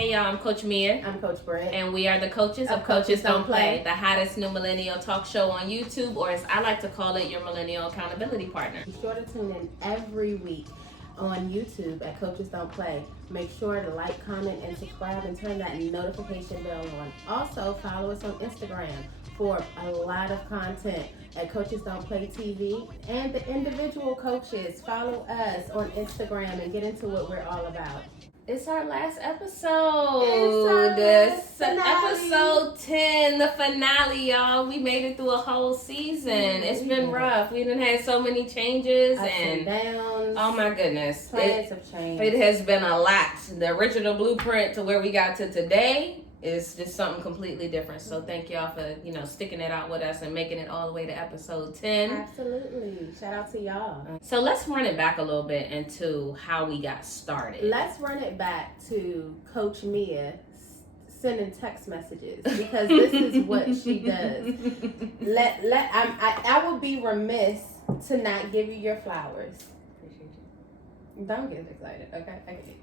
Hey y'all, I'm Coach Mia. I'm Coach Brett. And we are the coaches of Coaches Don't Play, the hottest new millennial talk show on YouTube, or as I like to call it, your millennial accountability partner. Be sure to tune in every week on YouTube at Coaches Don't Play. Make sure to like, comment, and subscribe and turn that notification bell on. Also, follow us on Instagram for a lot of content at Coaches Don't Play TV. And the individual coaches, follow us on Instagram and get into what we're all about. It's our last episode. It's our episode 10, the finale, y'all. We made it through a whole season. It's been rough. We done had so many changes Ups and downs. Oh my goodness. Plans have changed. It has been a lot. The original blueprint to where we got to today is just something completely different. So thank y'all for, sticking it out with us and making it all the way to episode 10. Absolutely. Shout out to y'all. So let's run it back a little bit into how we got started. Let's run it back to Coach Mia sending text messages, because this is what she does. I would be remiss to not give you your flowers. Appreciate you. Don't get excited, okay? I get it.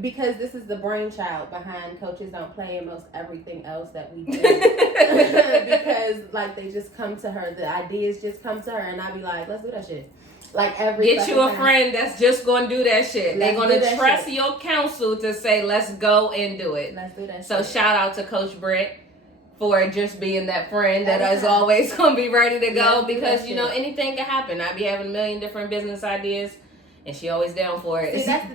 Because this is the brainchild behind Coaches Don't Play and most everything else that we do. Because they just come to her, the ideas just come to her, and I be like, let's do that shit. Get you a friend that's just gonna do that shit. They're gonna trust your counsel to say, let's go and do it. Let's do that. So shout out to Coach Brett for just being that friend that is always gonna be ready to go, because anything can happen. I be having a million different business ideas, and she always down for it. See, that's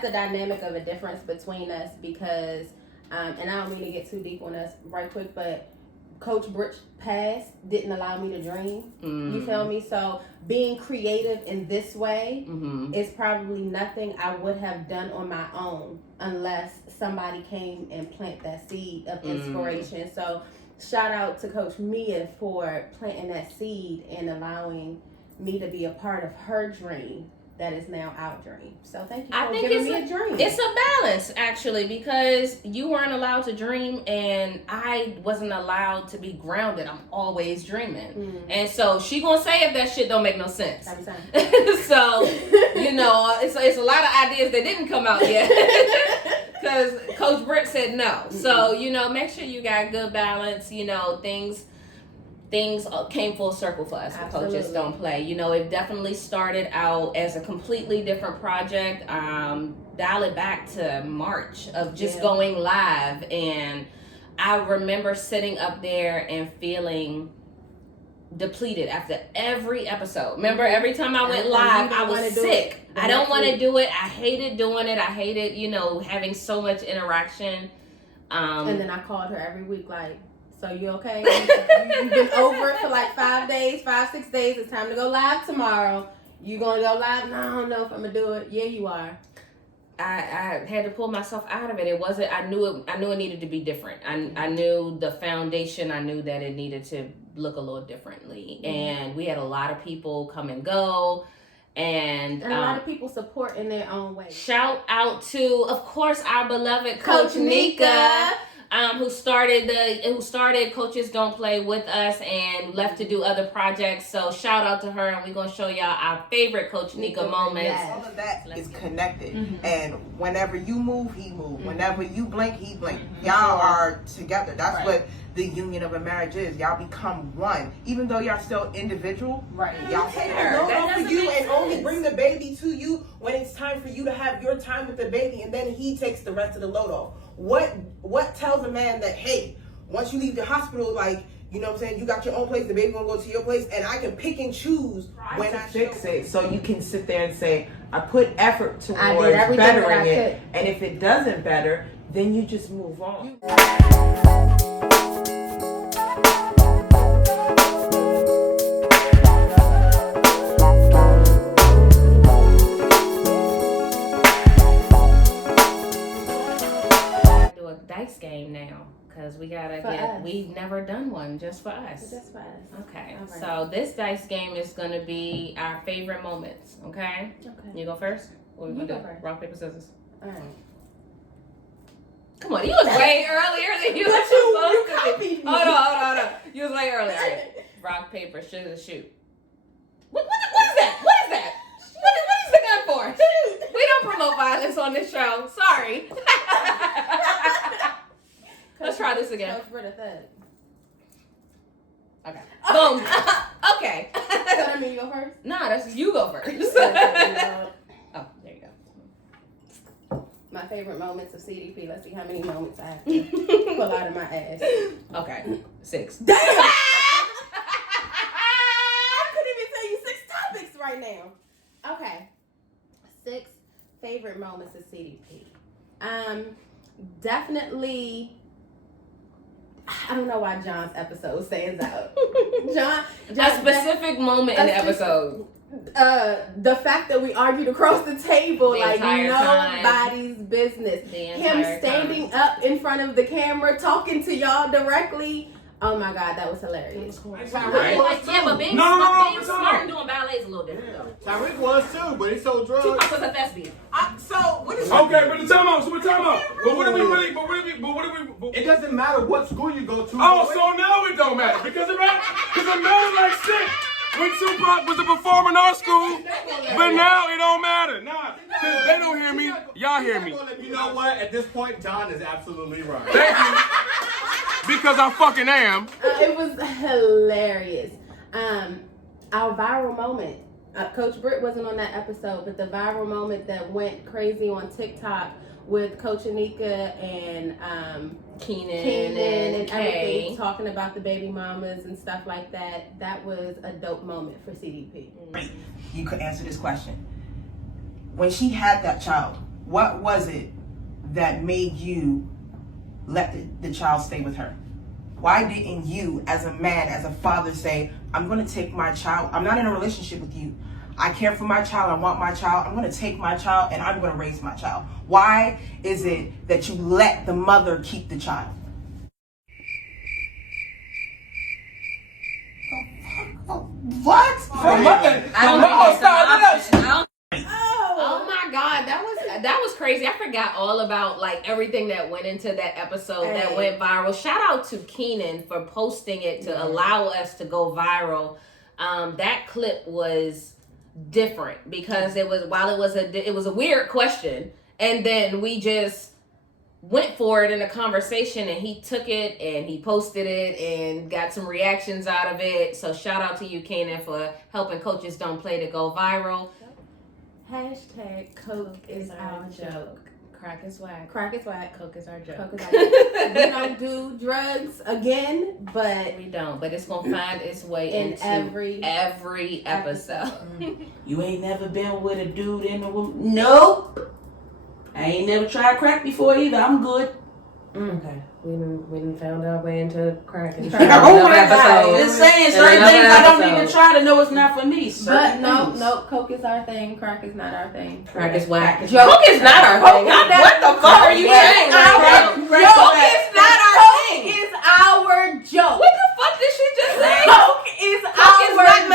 the dynamic of a difference between us, because and I don't mean to get too deep on us right quick, but Coach Britt's past didn't allow me to dream. You feel me? So being creative in this way is probably nothing I would have done on my own unless somebody came and planted that seed of inspiration. So shout out to Coach Mia for planting that seed and allowing me to be a part of her dream that is now our dream. So thank you for giving me a dream. It's a balance, actually, because you weren't allowed to dream and I wasn't allowed to be grounded. I'm always dreaming. And so she gonna say if that shit don't make no sense. So, it's a lot of ideas that didn't come out yet. Because Coach Britt said no. So, make sure you got good balance. Things came full circle for us. Coaches Don't Play. It definitely started out as a completely different project. Dial it back to March of just going live. And I remember sitting up there and feeling depleted after every episode. Remember, every time I went live, I was sick. I don't want to do it. I hated doing it. I hated, having so much interaction. And then I called her every week so you okay? You've been over it for 5, 6 days. It's time to go live tomorrow. You gonna go live? No, I don't know if I'm gonna do it. Yeah, you are. I had to pull myself out of it. It wasn't. I knew it needed to be different. I knew the foundation. I knew that it needed to look a little differently. And we had a lot of people come and go. And a lot of people support in their own way. Shout out to, of course, our beloved Coach Nika. Who started Coaches Don't Play with us and left to do other projects. So shout out to her, and we're gonna show y'all our favorite Coach Nika moments. Yes. All of that is connected, and whenever you move, he moves. Whenever you blink, he blink. Y'all are together. That's what the union of a marriage is. Y'all become one, even though y'all still individual. Right. Y'all take the load off of you and only bring the baby to you when it's time for you to have your time with the baby, and then he takes the rest of the load off. What tells a man that, hey, once you leave the hospital, you know what I'm saying, you got your own place, the baby gonna go to your place, and I can pick and choose when I fix it, so you can sit there and say, I put effort towards bettering it, and if it doesn't better, then you just move on. Dice game now, because we gotta us. We've never done one just for us. Just for us. Okay, right. So this dice game is gonna be our favorite moments. Okay. You go first. Or we gonna do rock, paper, scissors? All right. Come on, you was way earlier than you were supposed to be. Hold on. You was way earlier. All right. Rock, paper, scissors, shoot. What is that? What is that? What is the gun for? We don't promote violence on this show. Sorry. Let's try this again. Coach Britta third. Okay. Boom. Okay. So that mean you go first? Nah, that's you go first. Oh, there you go. My favorite moments of CDP. Let's see how many moments I have to pull out of my ass. Okay. 6. Damn! I couldn't even tell you 6 topics right now. Okay. 6 favorite moments of CDP. Definitely. I don't know why John's episode stands out. John A specific moment in the episode. The fact that we argued across the table The like entire nobody's business. Him standing up in front of the camera talking to y'all directly. Oh my God, that was hilarious. Yeah, but being smart and doing ballet is a little different though. Tyreek was too, but he sold drugs. Tupac was a thespian. So what is Okay, but the time out. So we're talking about. But what do we really? It doesn't matter what school you go to. Oh, so now it don't matter because it mattered like shit when Tupac was a performer in our school, but now it don't matter. Nah, cause they don't hear me. Y'all hear me. You know what? At this point, John is absolutely right. Thank you. Because I fucking am. It was hilarious. Our viral moment. Coach Britt wasn't on that episode, but the viral moment that went crazy on TikTok with Coach Nika and Keenan and Kay. everything, talking about the baby mamas and stuff like that. That was a dope moment for CDP. You could answer this question. When she had that child, what was it that made you let the child stay with her? Why didn't you, as a man, as a father, say, I'm going to take my child. I'm not in a relationship with you. I care for my child. I want my child. I'm going to take my child and I'm going to raise my child. Why is it that you let the mother keep the child? What? Oh my God, that was crazy. I forgot all about like everything that went into that episode that went viral. Shout out to Keenan for posting it to allow us to go viral. That clip was different because it was a weird question, and then we just went for it in a conversation, and he took it and he posted it and got some reactions out of it. So shout out to you, Keenan, for helping Coaches Don't Play to go viral. Hashtag Coke is our joke. Crack is whack. Crack is whack. Coke is our joke. Coke is our joke. We don't do drugs again, but we don't. But it's gonna find its way in into every episode. You ain't never been with a dude and a woman? Nope. I ain't never tried crack before either. I'm good. Okay, we done found our way into crack. And Oh my God. Just saying, certain things I don't even try to know it's not for me. But no, Coke is our thing. Crack is not our thing. Crack is whack. Coke is not our thing. What the fuck are you saying right now? Coke is not our thing. Coke is our joke. What the fuck did she just say? Coke is our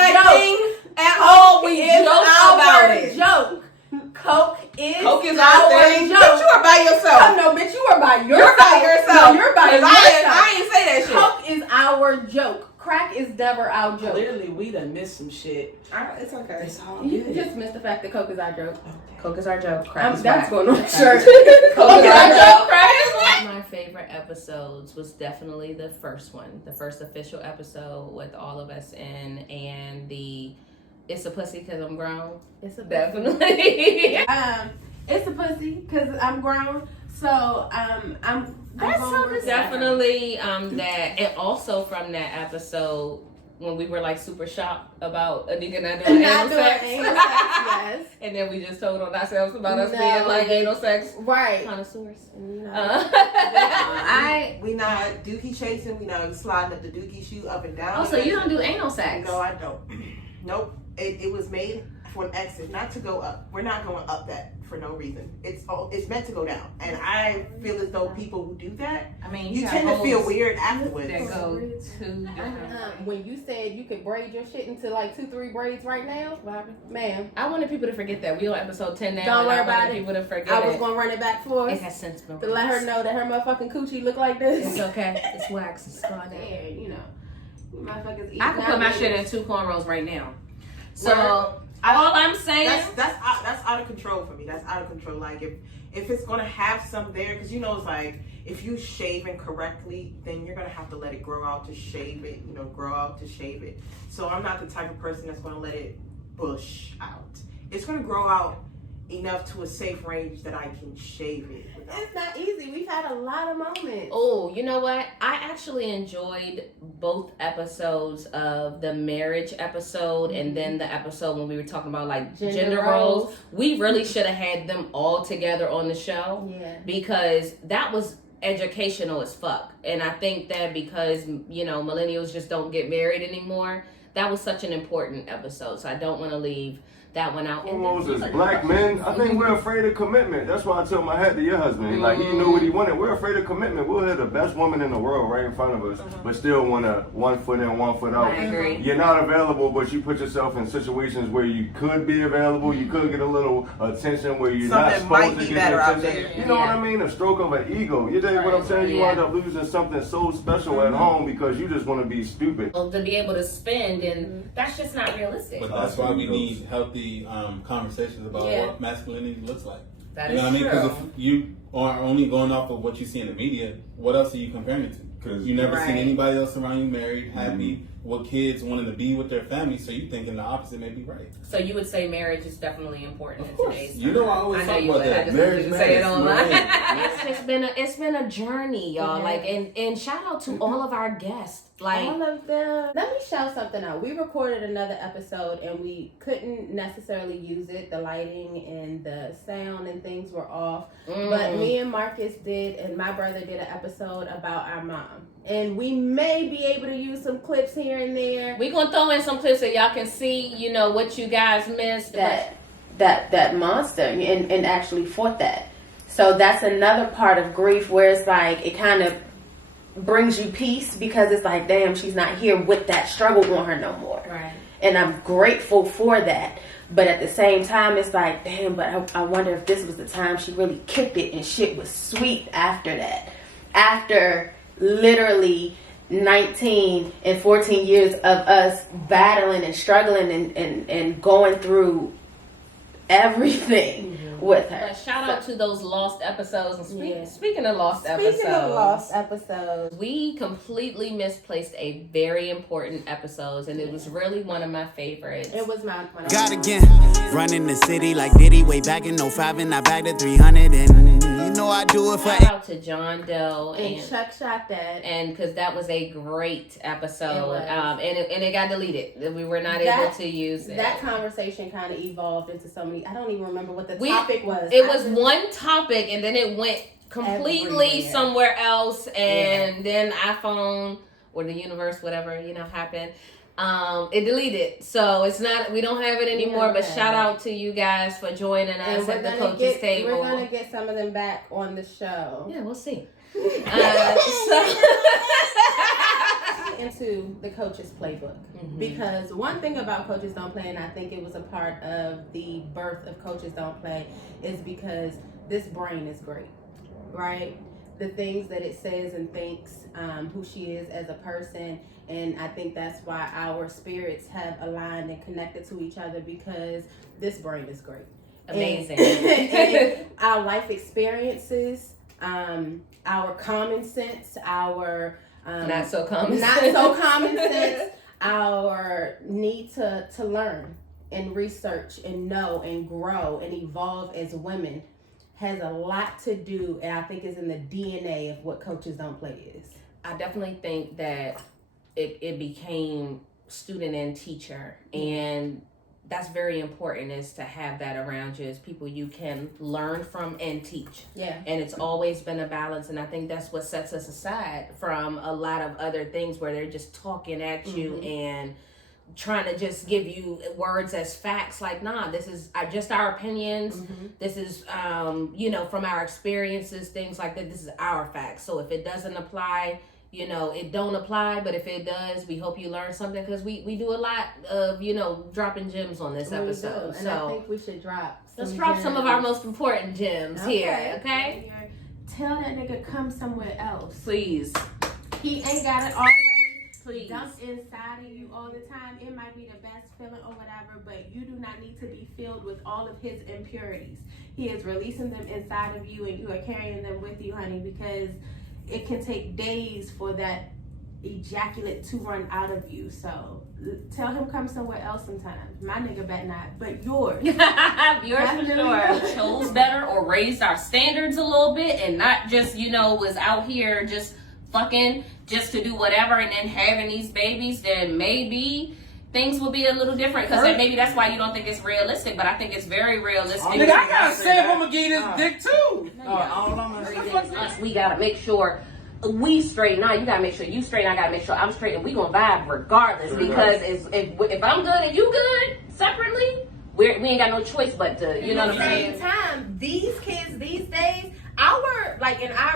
joke. At all, we joke about it. Joke. Coke is our thing. joke. Bitch, you are by yourself. Oh, no, bitch, you are by yourself. You're by yourself. No, you're by yourself. I ain't say that shit. Coke is our joke. Crack is never our joke. Clearly, we done missed some shit. It's okay. It's all You good. just missed the fact that Coke is our joke. Coke is our joke. Crack is That's whack. going on the shirt. Coke is our joke. Crack is whack. My favorite episodes was definitely the first one, the first official episode with all of us in, and the "It's a pussy because I'm grown." It's a Definitely. It's a pussy because I'm grown. So Definitely that, and also from that episode when we were like super shocked about Anika not doing anal sex. Yes. And then we just told on ourselves about us No. being like anal sex Right. connoisseurs. No. We not dookie chasing. We not sliding up the dookie shoe up and down. Oh, so you don't do anal sex? No, I don't. Nope. It was made for an exit, not to go up. We're not going up that for no reason. It's meant to go down. And I feel as though people who do that, I mean, you tend to feel weird afterwards. that go to different. When you said you could braid your shit into like 2-3 braids right now, ma'am, I wanted people to forget that. We on episode 10 now. Don't worry and I wanted about it. people to forget I was it. gonna run it back for us It has since been to let her know that her motherfucking coochie look like this. It's okay. It's wax. It's gone now. Yeah, you know, you motherfuckers eat. I can put my shit in 2 cornrows right now. So All I'm saying, that's out of control for me. That's out of control. Like if it's gonna have some there, because it's like if you shaving correctly, then you're gonna have to let it grow out to shave it. Grow out to shave it. So I'm not the type of person that's gonna let it bush out. It's gonna grow out enough to a safe range that I can shave it. It's not easy. We've had a lot of moments. Oh, you know what? I actually enjoyed both episodes of the marriage episode and then the episode when we were talking about like gender roles. We really should have had them all together on the show. Yeah. Because that was educational as fuck. And I think that because, millennials just don't get married anymore, that was such an important episode. So I don't want to leave that one out. Almost as black men, I think we're afraid of commitment. That's why I tell my hat to your husband. Like, he knew what he wanted. We're afraid of commitment. We'll have the best woman in the world right in front of us, but still want to 1 foot in, 1 foot out. I agree. You're not available, but you put yourself in situations where you could be available. You could get a little attention where you're not supposed to get attention. You know what I mean? A stroke of an ego. You dig what I'm saying? You wind up losing something so special at home because you just want to be stupid. To be able to spend, and that's just not realistic. But that's why we need healthy conversations about what masculinity looks like. That you know is what I mean? true. Because if you are only going off of what you see in the media, what else are you comparing it to? Because you never seen anybody else around you married, happy, with kids, wanting to be with their family, so you thinking the opposite may be right. So you would say marriage is definitely important in today's time. You know I always talk about that. I just Marriage wanted to say it online. matters. it's been a journey, y'all. Like and shout out to all of our guests. Like all of them. Let me shout something out. We recorded another episode and we couldn't necessarily use it. The lighting and the sound and things were off. But me and Marcus did, and my brother did an episode about our mom. And we may be able to use some clips here and there. We're gonna throw in some clips so y'all can see, what you guys missed. That monster and actually fought that. So that's another part of grief where it's like it kind of brings you peace because it's like, damn, she's not here with that struggle on her no more. Right. And I'm grateful for that. But at the same time, it's like, damn, but I wonder if this was the time she really kicked it and shit was sweet after that. After literally 19 and 14 years of us battling and struggling and going through everything with her. But shout out to those lost episodes. And speaking of lost episodes, we completely misplaced a very important episode, and it was really one of my favorites. It was my God again, running the city like Diddy way back in 05 and I back to 300 and I do it for. Shout out to John Doe and Chuck shot that, and because that was a great episode, and it got deleted. We were not able to use it. That conversation kind of evolved into so many. I don't even remember what the topic was. It was one topic, and then it went completely somewhere else, and then iPhone or the universe, whatever happened. It deleted, so it's not. We don't have it anymore. But shout out to you guys for joining us at the coaches table. We're gonna get some of them back on the show. Yeah, we'll see. Into the coaches playbook, because one thing about Coaches Don't Play, and I think it was a part of the birth of Coaches Don't Play, is because this brain is great, right? The things that it says and thinks, who she is as a person. And I think that's why our spirits have aligned and connected to each other, because this brain is great. Amazing. And our life experiences, our common sense, our not so common sense, our need to learn and research and know and grow and evolve as women has a lot to do, and I think is in the DNA of what Coaches Don't Play is. I definitely think that it became student and teacher, and that's very important, is to have that around you as people you can learn from and teach. Yeah. And it's always been a balance, and I think that's what sets us aside from a lot of other things where they're just talking at you and trying to just give you words as facts. Like, nah, this is just our opinions. This is from our experiences, things like that. This is our facts. So if it doesn't apply, it don't apply, but if it does, we hope you learn something, because we do a lot of, dropping gems on this episode. And I think we should let's drop some of our most important gems here, okay? Tell that nigga come somewhere else. Please. He ain't got it already. Please. dumped inside of you all the time, it might be the best feeling or whatever, but you do not need to be filled with all of his impurities. He is releasing them inside of you, and you are carrying them with you, honey, because it can take days for that ejaculate to run out of you. So tell him come somewhere else sometime. My nigga bet not, but yours. Yours for sure. Chose better or raised our standards a little bit, and not just, was out here just fucking just to do whatever and then having these babies, then maybe things will be a little different. Because maybe that's why you don't think it's realistic, but I think it's very realistic. Nigga, I gotta say if I'm gonna get this dick too. We gotta make sure we straight. Now you gotta make sure you straight. I gotta make sure I'm straight, and we gonna vibe regardless. Because if I'm good and you good separately, we ain't got no choice but to, you know what I'm saying? At the same time, these kids these days,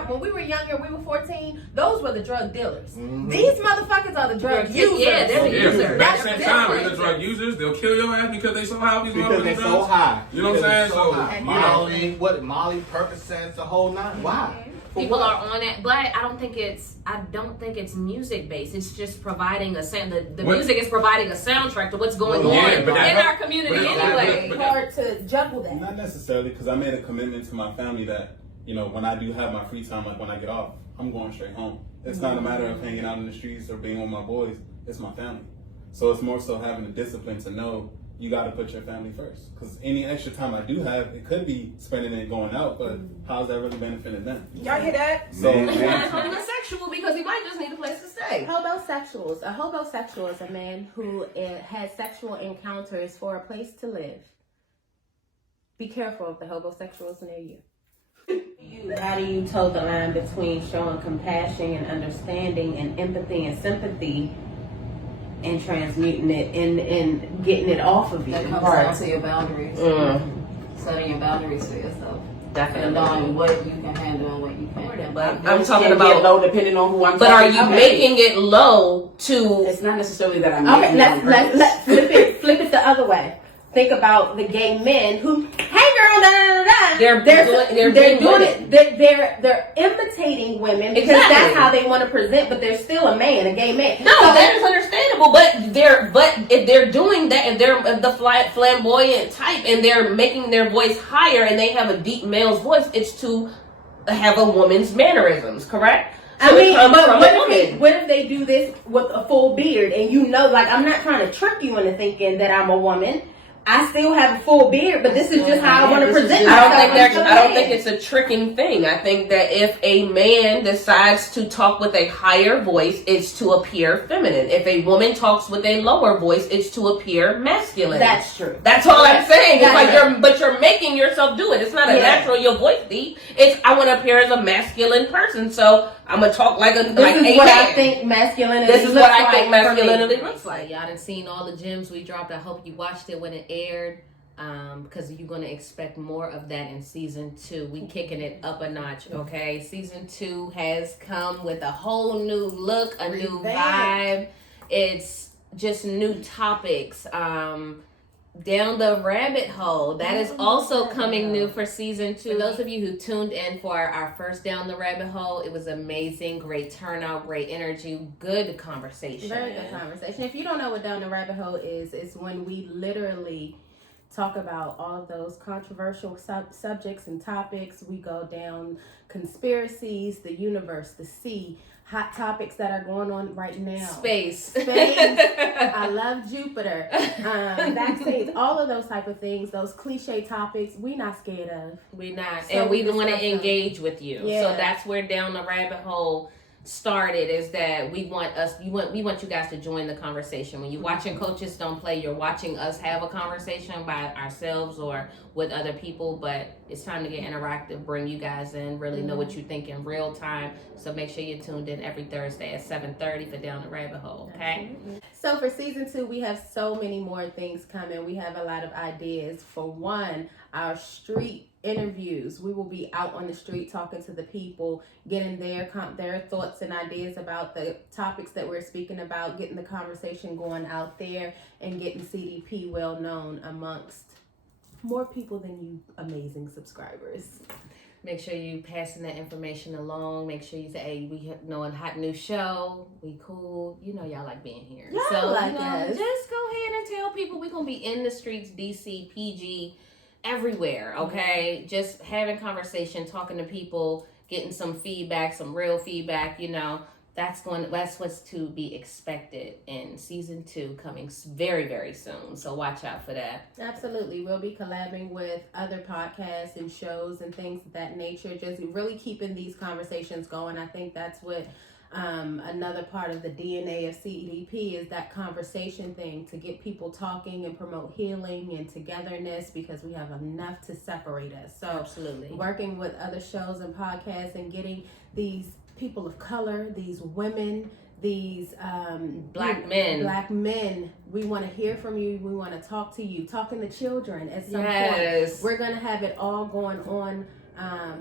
when we were younger, we were 14, those were the drug dealers. Mm-hmm. These motherfuckers are the drug users. Yeah, they're the users. Back at that time, they're the drug users. They'll kill your ass because they so high. These because they so high. You know what I'm saying? So Molly, Molly, Percocets, the whole nine. Why? People are on it, but I don't think it's music based. It's just providing a sound. The music is providing a soundtrack to what's going on in our community anyway. It's hard to juggle that. Not necessarily, because I made a commitment to my family that, when I do have my free time, like when I get off, I'm going straight home. It's not a matter of hanging out in the streets or being with my boys. It's my family. So it's more so having the discipline to know you got to put your family first. Because any extra time I do have, it could be spending it going out, but how's that really benefiting them? Y'all hear that? So homosexual, because he might just need a place to stay. Hobosexuals. A hobosexual is a man who has sexual encounters for a place to live. Be careful of the hobosexuals near you. How do you toe the line between showing compassion and understanding and empathy and sympathy and transmuting it and getting it off of you? That comes down to your boundaries. Setting your boundaries for yourself. Definitely. And knowing what you can handle and what you can't. But I'm talking about low depending on who I'm but talking. Are you making it low to? It's not necessarily that I'm. Okay, let's flip it the other way. Think about the gay men who, hey girl, da da da da. They're doing it. They're imitating women because that's how they want to present. But they're still a man, a gay man. No, that is understandable. But if they're doing that, if they're the flamboyant type, and they're making their voice higher, and they have a deep male's voice, it's to have a woman's mannerisms, correct? So what if they do this with a full beard, and I'm not trying to trick you into thinking that I'm a woman. I still have a full beard, but this is just how I want to present myself. I don't think it's a tricking thing. I think that if a man decides to talk with a higher voice, it's to appear feminine. If a woman talks with a lower voice, it's to appear masculine. That's true. That's all I'm saying. It's like you're making yourself do it. It's not a natural your voice deep. It's I want to appear as a masculine person, so I'm gonna talk like a This is what I think masculinity looks like. Y'all done seen all the gems we dropped. I hope you watched it when it aired, because you're gonna expect more of that in season 2. We kicking it up a notch, okay? Season 2 has come with a whole new look, a new vibe. It's just new topics. Down the rabbit hole. That is also coming new for season 2. For those of you who tuned in for our first Down the Rabbit Hole, it was amazing. Great turnout, great energy, good conversation. Very good conversation. If you don't know what Down the Rabbit Hole is, it's when we literally talk about all of those controversial subjects and topics. We go down conspiracies, the universe, the sea, hot topics that are going on right now. Space. I love Jupiter. Vaccines, all of those type of things, those cliche topics, we not scared of. We not. So and we want to engage with you. Yeah. So that's where Down the Rabbit Hole started, is that we want you guys to join the conversation. When you're watching Coaches Don't Play, you're watching us have a conversation by ourselves or with other people, but it's time to get interactive, bring you guys in, really know what you think in real time. So make sure you're tuned in every Thursday at 7:30 for Down the Rabbit Hole, okay? So for season 2, we have so many more things coming. We have a lot of ideas. For one, our street interviews. We will be out on the street talking to the people, getting their thoughts and ideas about the topics that we're speaking about, getting the conversation going out there, and getting CDP well known amongst more people than you amazing subscribers. Make sure you passing that information along. Make sure you say, hey, we know a hot new show. We cool. You know y'all like being here. Y'all like us. Just go ahead and tell people we're going to be in the streets, DC, PG, everywhere, okay? Mm-hmm. Just having conversation, talking to people, getting some feedback, some real feedback, you know. That's what's to be expected in season 2 coming very, very soon. So watch out for that. Absolutely. We'll be collabing with other podcasts and shows and things of that nature. Just really keeping these conversations going. I think that's what another part of the DNA of CEDP is, that conversation thing, to get people talking and promote healing and togetherness, because we have enough to separate us. So absolutely, working with other shows and podcasts and getting these people of color, these women, these black men, we want to hear from you. We want to talk to you. Talking to children at some point. We're going to have it all going on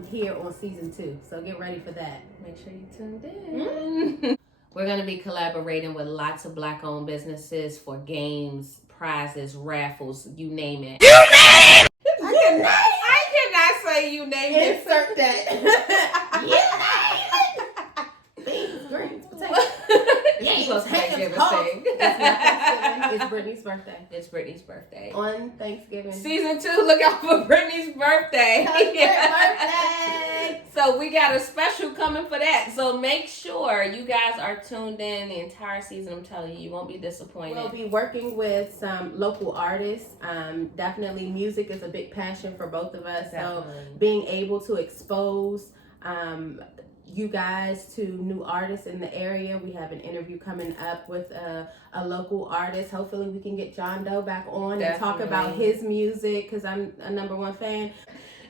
here on season 2. So get ready for that. Make sure you tuned in. Mm-hmm. We're going to be collaborating with lots of black-owned businesses for games, prizes, raffles, you name it. You name it! I cannot say you name it. Insert that. You name it! Beans, greens, potatoes. It's Thanksgiving. It's Brittany's birthday. It's Brittany's birthday. On Thanksgiving. Season 2, look out for Brittany's birthday. Birthday! So we got a special coming for that. So make sure you guys are tuned in the entire season. I'm telling you, you won't be disappointed. We'll be working with some local artists. Definitely music is a big passion for both of us. Definitely. So being able to expose you guys to new artists in the area. We have an interview coming up with a local artist. Hopefully we can get John Doe back on and talk about his music, because I'm a #1 fan.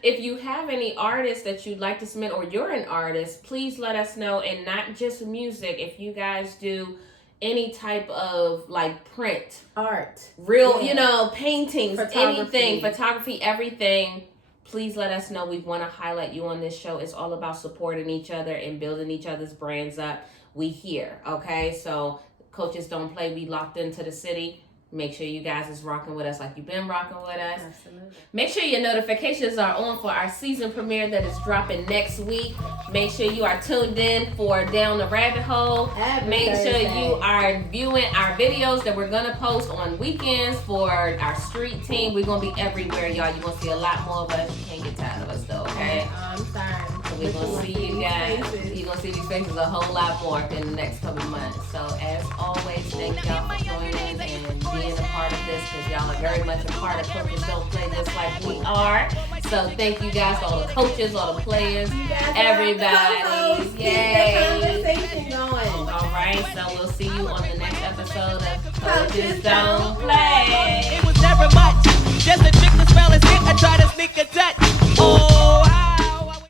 If you have any artists that you'd like to submit, or you're an artist, please let us know. And not just music. If you guys do any type of like print, art, real, you know, paintings, anything, photography, everything, please let us know. We want to highlight you on this show. It's all about supporting each other and building each other's brands up. We here, okay? So Coaches Don't Play. We locked into the city. Make sure you guys is rocking with us like you've been rocking with us. Absolutely. Make sure your notifications are on for our season premiere that is dropping next week. Make sure you are tuned in for Down the Rabbit Hole. Make sure you are viewing our videos that we're going to post on weekends for our street team. We're going to be everywhere, y'all. You're going to see a lot more of us. You can't get tired of us, though, okay? I'm sorry. So we're going to see you guys. You're going to see these faces a whole lot more in the next couple months. So, as always, thank y'all for joining and being a part of this, because y'all are very much a part of Coaches Don't Play just like we are. So thank you guys, all the coaches, all the players, everybody. Yay! Conversation going. All right, so we'll see you on the next episode of Coaches Don't